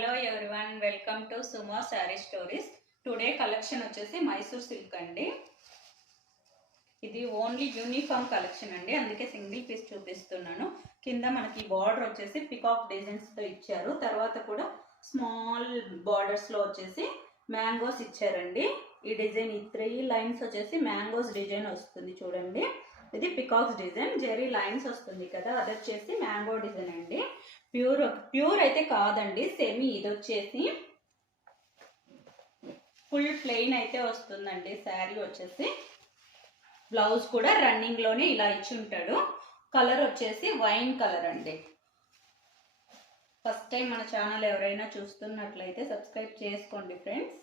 Hello everyone, welcome to Sumo sari stories. Today collection వచ్చేసి Mysore silk అండి. ఇది ఓన్లీ యూనిఫామ్ కలెక్షన్ అండి, అందుకే సింగిల్ పీస్ చూపిస్తున్నాను. కింద మనకి బార్డర్ వచ్చేసి పికాక్ డిజైన్స్ తో ఇచ్చారు. తర్వాత కూడా స్మాల్ బార్డర్స్ లో వచ్చేసి మ్యాంగోస్ ఇచ్చారండి. ఈ డిజైన్ ఈ 3 లైన్స్ వచ్చేసి మ్యాంగోస్ డిజైన్ వస్తుంది చూడండి. ఇది పికాక్స్ డిజైన్, జెరీ లైన్స్ వస్తుంది కదా, అది వచ్చేసి మ్యాంగో డిజైన్ అండి. ప్యూర్ అయితే కాదండి, సెమీ. ఇది వచ్చేసి ఫుల్ ప్లెయిన్ అయితే వస్తుందండి. శారీ వచ్చేసి బ్లౌజ్ కూడా రన్నింగ్ లోనే ఇలా ఇచ్చి ఉంటాడు. కలర్ వచ్చేసి వైన్ కలర్ అండి. ఫస్ట్ టైం మన ఛానల్ ఎవరైనా చూస్తున్నట్లయితే సబ్స్క్రైబ్ చేసుకోండి ఫ్రెండ్స్.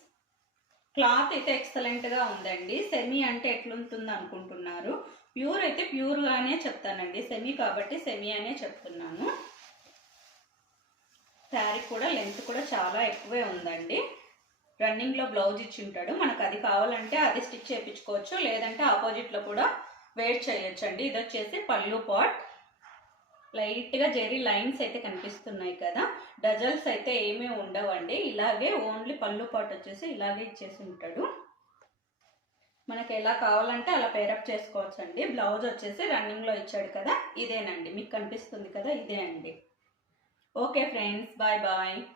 క్లాత్ అయితే ఎక్సలెంట్ గా ఉందండి. సెమీ అంటే ఎట్లుంటుంది అనుకుంటున్నారు? ప్యూర్ అయితే ప్యూర్ గానే చెప్తానండి, సెమీ కాబట్టి సెమీ అనే చెప్తున్నాను. శారీ కూడా లెంత్ కూడా చాలా ఎక్కువే ఉందండి. రన్నింగ్ లో బ్లౌజ్ ఇచ్చి ఉంటాడు. మనకు అది కావాలంటే అది స్టిచ్ చేయించుకోవచ్చు, లేదంటే ఆపోజిట్ లో కూడా వేర్ చేయొచ్చండి. ఇది వచ్చేసి పళ్ళు పార్ట్. లైట్ గా జెరీ లైన్స్ అయితే కనిపిస్తున్నాయి కదా, డజల్స్ అయితే ఏమీ ఉండవండి. ఇలాగే ఓన్లీ పళ్ళు పార్ట్ వచ్చేసి ఇలాగే ఇచ్చేసి ఉంటాడు. మనకి ఎలా కావాలంటే అలా పేరప్ చేసుకోవచ్చు అండి. బ్లౌజ్ వచ్చేసి రన్నింగ్ లో ఇచ్చాడు కదా, ఇదేనండి. మీకు కనిపిస్తుంది కదా, ఇదే అండి. Okay friends, bye bye.